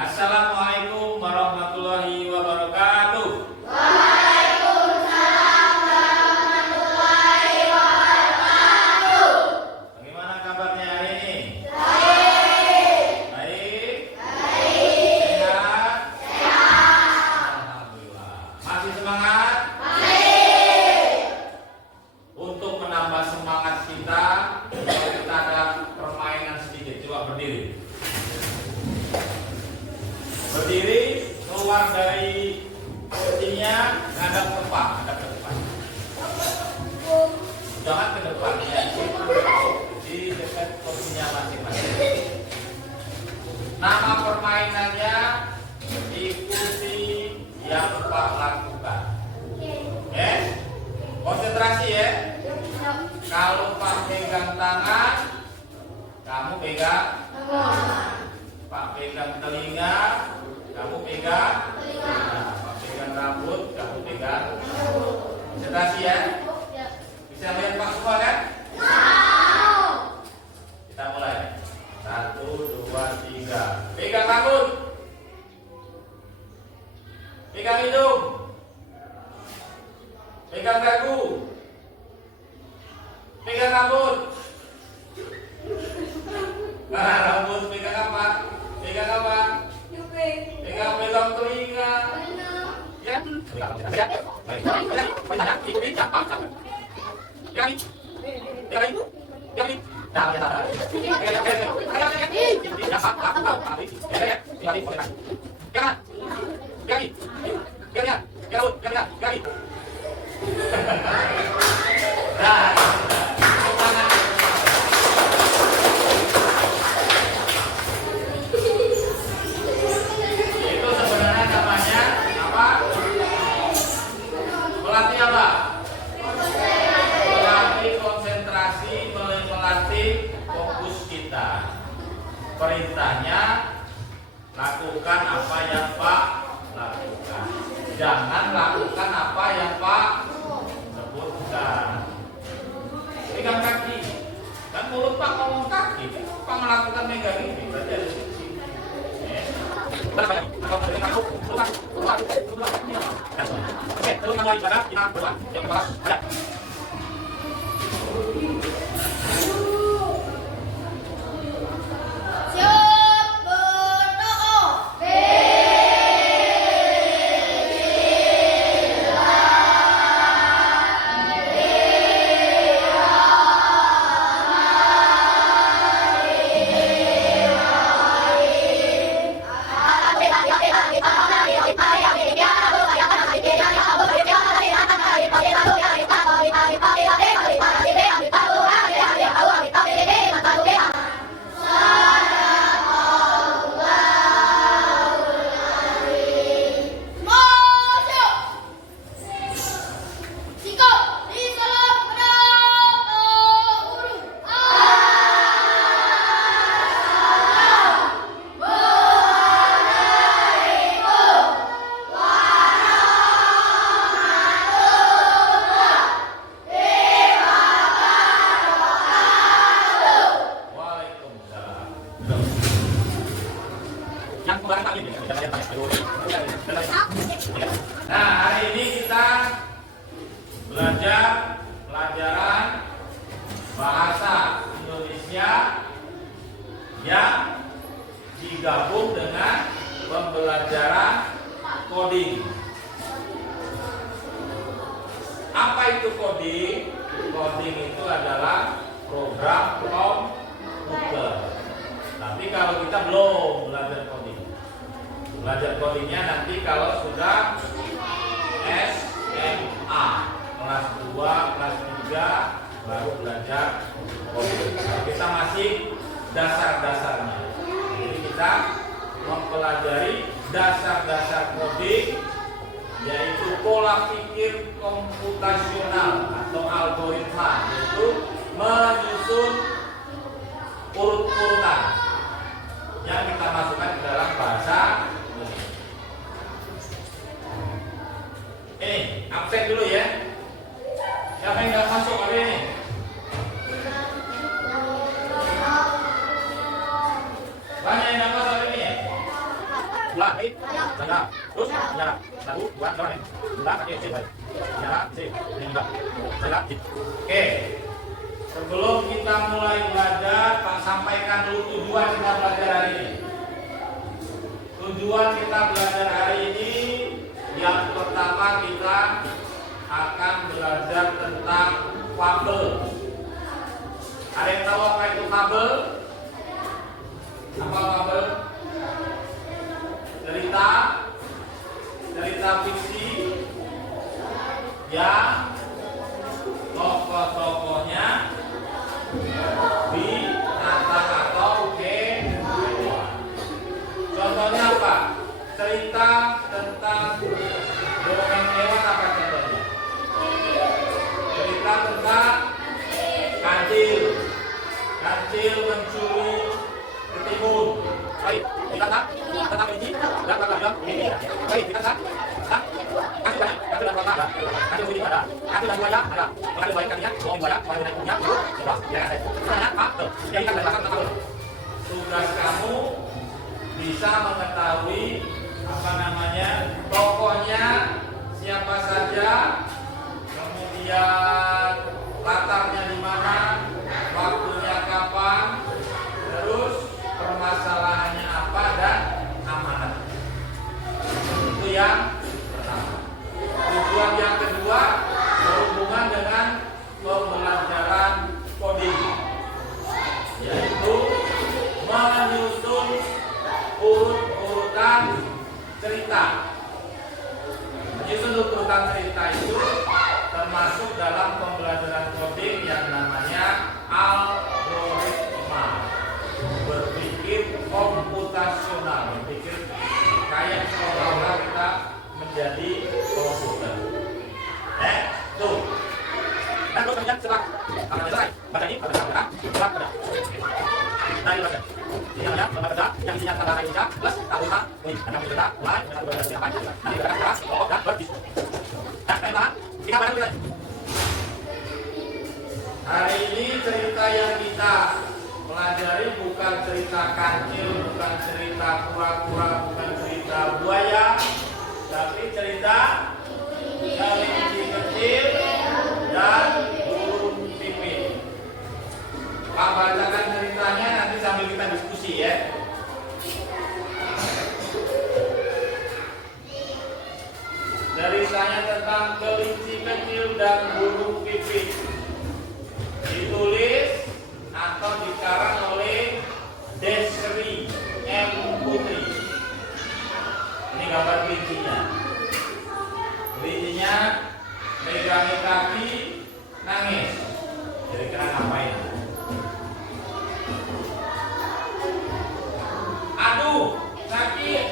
Assalamualaikum warahmatullahi wabarakatuh. Waalaikumsalam warahmatullahi wabarakatuh. Bagaimana kabarnya hari ini? Baik. Baik? Baik. Sehat? Sehat. Alhamdulillah. Masih semangat? Baik. Untuk menambah semangat kita ada permainan sedikit. Coba berdiri. Berdiri, keluar dari kursinya, ngadap ke depan, jangan ke depan ya, di dekat kursinya masing-masing. Nama permainannya ikuti yang Pak lakukan. Konsentrasi ya. Kalau Pak pegang tangan, kamu pegang Pak pegang telinga, kamu pegang nah, Pak pegang rambut, kamu pegang konsentrasi ya. Bisa lihat Pak semua kan? Kita mulai. 1, 2, 3. Pegang rambut, pegang hidung, pegang dagu, pegang rambut. Nah, rambut pegang apa? Pegang apa? Pegang telinga. Ya. Itu sebenarnya namanya apa? Melatih apa? Melatih konsentrasi, melatih fokus kita. Perintahnya lakukan apa yang Pak lakukan. Jangan lakukan apa yang Pak sebutkan. Pegang kaki. Kan mulut Pak ngomong kaki. Pak melakukan megang ini. Berarti ada sisi. Oke, terus kita ibadah kita berdoa. Yang pertama, ada. Siap berdoa. Masuk. Sikap di salam kepada guru. Waalaikumsalam. Yang kemarin tadi. Nah, hari ini kita belajar pelajaran bahasa Indonesia yang digabung dengan pembelajaran coding. Apa itu coding? Coding itu adalah program komputer. Tapi kalau kita belum belajar coding. Belajar codingnya nanti kalau sudah SMA kelas 2, kelas 3 baru belajar coding. Kalau kita masih dasar-dasarnya. Jadi kita mempelajari dasar-dasar coding, yaitu pola pikir komputasional atau algoritma, yaitu menyusun urut-urutan yang kita masukkan ke dalam bahasa Indonesia. Ini absen dulu ya. Siapa yang nggak masuk hari ini? Banyak yang nggak masuk hari ini ya? Pula, saya. Terus, ya. 1, 2, 3, 4, 5, 6, 7, 8, 9, 10. Oke. Sebelum kita mulai belajar, Pak sampaikan dulu tujuan kita belajar hari ini. Tujuan kita belajar hari ini yang pertama kita akan belajar tentang fabel. Ada yang tahu apa itu fabel? Apa fabel? Cerita fiksi yang tokoh-tokohnya binatang atau hewan. Contohnya apa? Cerita tentang dongeng hewan apa contohnya? Cerita tentang kancil mencuri ketimun. Baik, kita tentang ini dan tentang ini. Baik, kita kasih ini ada. Kasih dan buaya ada. Kasih buaya kalian, buaya punya. Coba, ya ada. Apa? Jadi kan belakang apa? Tugas kamu bisa mengetahui apa namanya tokohnya siapa saja, kemudian latarnya di mana, waktunya kapan, terus permasalahannya apa dan amanat. Itu yang pertama. Tujuan yang kedua berhubungan dengan pembelajaran coding, yaitu menyusun urut-urutan cerita. Menyusun urutan cerita itu termasuk dalam pembelajaran coding yang namanya algoritma. Berpikir komputasional, berpikir kayak seolah-olah kita menjadi komputer. Tuh. Dan terus kemudian setelah selesai baca ini, baca setelah nah ini baca. Ini namanya baca yang isinya tentang Indonesia plus tahun ini. Anda mencerita mulai dengan beberapa siapa. Nanti kita bahas pokok dan berdiskusi. Nah, teman-teman, kita bahas dulu. Hari ini cerita yang kita pelajari bukan cerita kancil, bukan cerita kura-kura, bukan cerita buaya, tapi cerita kelinci kecil dan burung pipit. Pak bacakan ceritanya nanti sambil kita diskusi ya. Ceritanya tentang kelinci kecil dan burung pipit. Ditulis atau dikarang oleh Desri M. Putri. Ini gambar kelincinya. Kelincinya megangin kaki, nangis. Jadi kira ngapain? Aduh, sakit.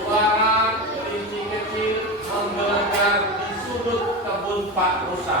Suara kelinci kecil menggelegar di sudut kebun Pak Rusa.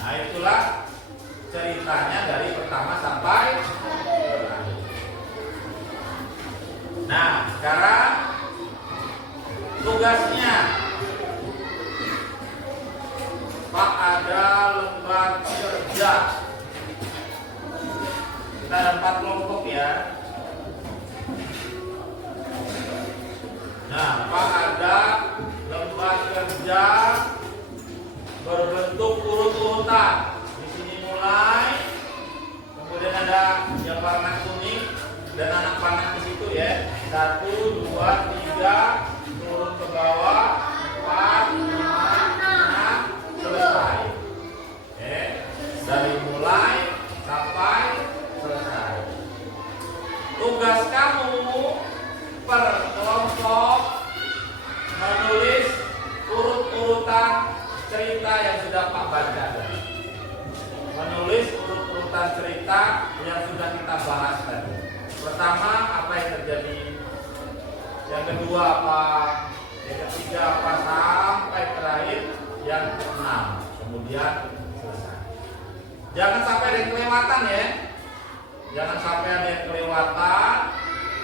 Nah itulah ceritanya dari dari pertama sampai terakhir. Nah, sekarang tugasnya Pak, ada lembar kerja. Kita ada 4 kelompok ya. Nah, Pak, ada lembar kerja berbentuk urut-urutan. Di sini mulai, kemudian ada yang warna kuning dan anak panah di situ ya. 1, 2, 3, turun ke bawah, 4, 5, 6, selesai. Oke, dari mulai sampai selesai. Tugas kamu per kelompok menulis urut-urutan cerita yang sudah Pak baca. Menulis urut-urutan cerita yang sudah kita bahas tadi. Pertama, apa yang terjadi? Yang kedua apa? Yang ketiga apa? Sampai terakhir yang keenam. Kemudian selesai. Jangan sampai ada yang kelewatan ya. Jangan sampai ada yang kelewatan.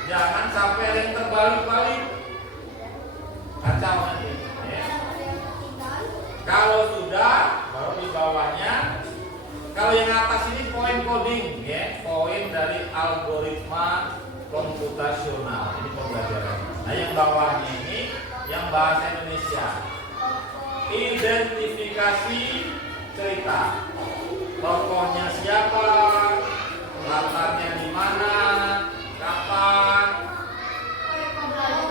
Jangan sampai ada yang terbalik-balik. Kacau nanti. Ya. Kalau sudah, baru di bawahnya. Kalau yang atas ini poin coding, ya, poin dari algoritma komputasional. Ini pembelajaran. Nah, yang bawahnya ini yang bahasa Indonesia. Identifikasi cerita. Tokohnya siapa? Latarnya di mana? Kapan?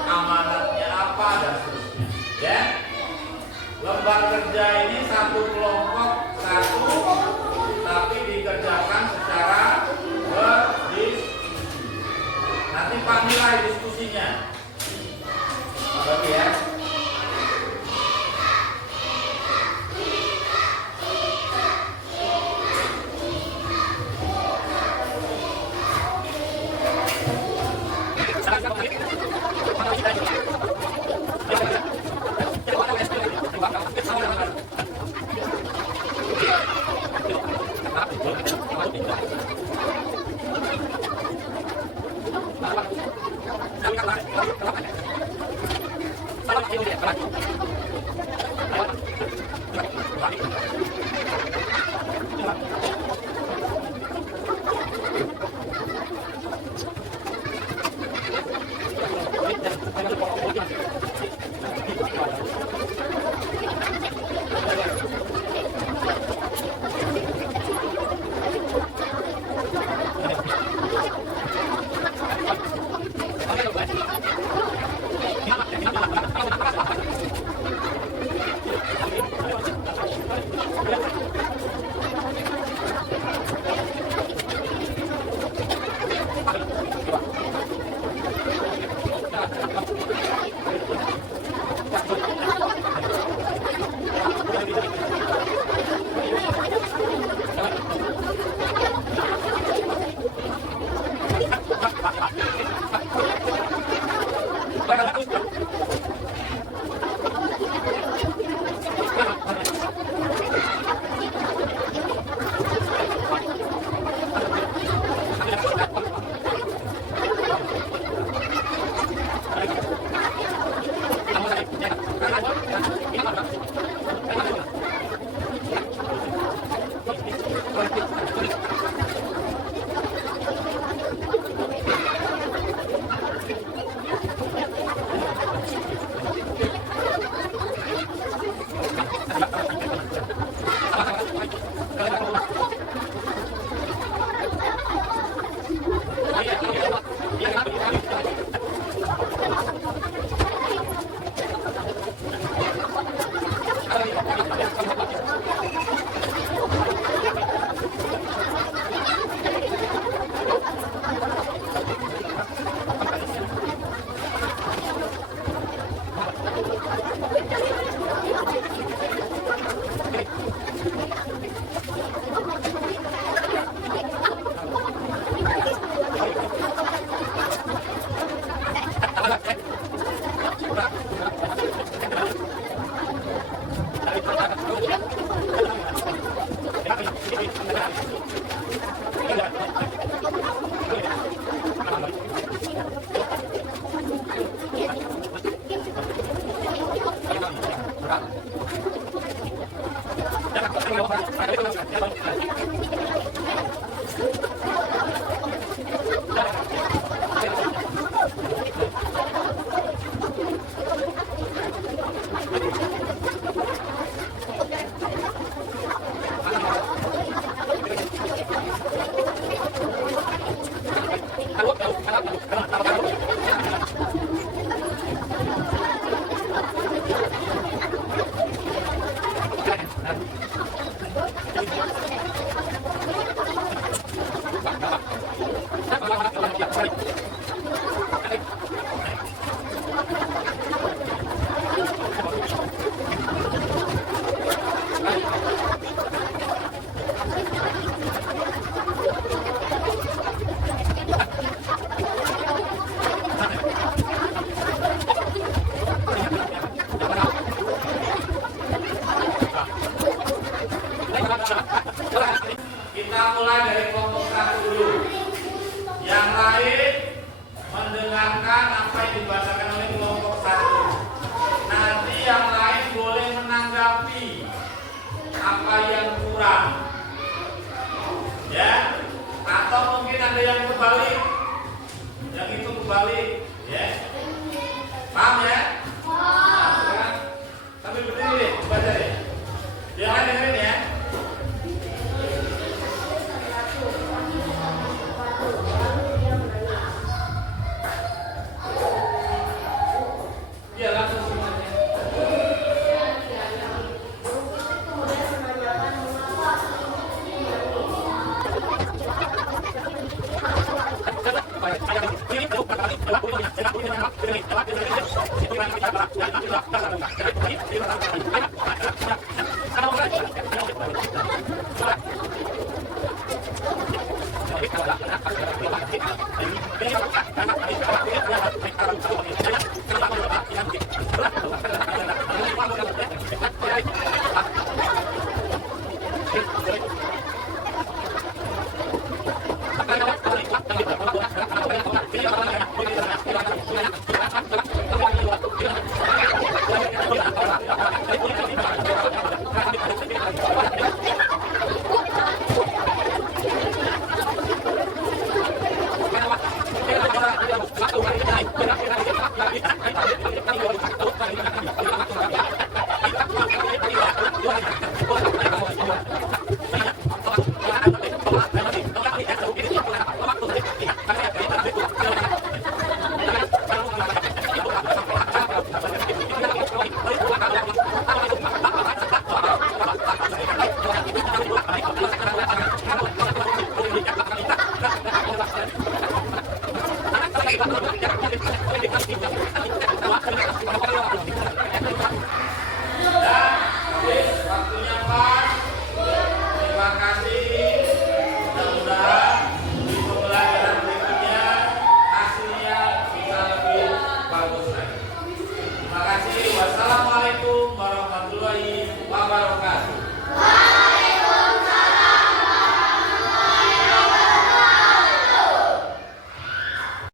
Amanatnya apa dan seterusnya. Ya. Lembar kerja ini satu kelompok satu, tapi dikerjakan secara berdiskusi. Nanti Pak nilai diskusinya. Oke ya. Kita mulai dari kelompok 1 dulu. Yang lain mendengarkan apa yang dibacakan oleh kelompok 1. Nanti yang lain boleh menanggapi apa yang kurang. Ya, atau mungkin ada yang kebalik. Yang itu kebalik, ya. Paham ya? Paham. Sambil berdiri deh, baca deh. Jangan dengerin ya. Iya, langsung semuanya. Waktunya pas. Terima kasih. Mudah-mudahan di pembelajaran berikutnya hasilnya bisa lebih bagus lagi. Terima kasih. Wassalamualaikum warahmatullahi wabarakatuh.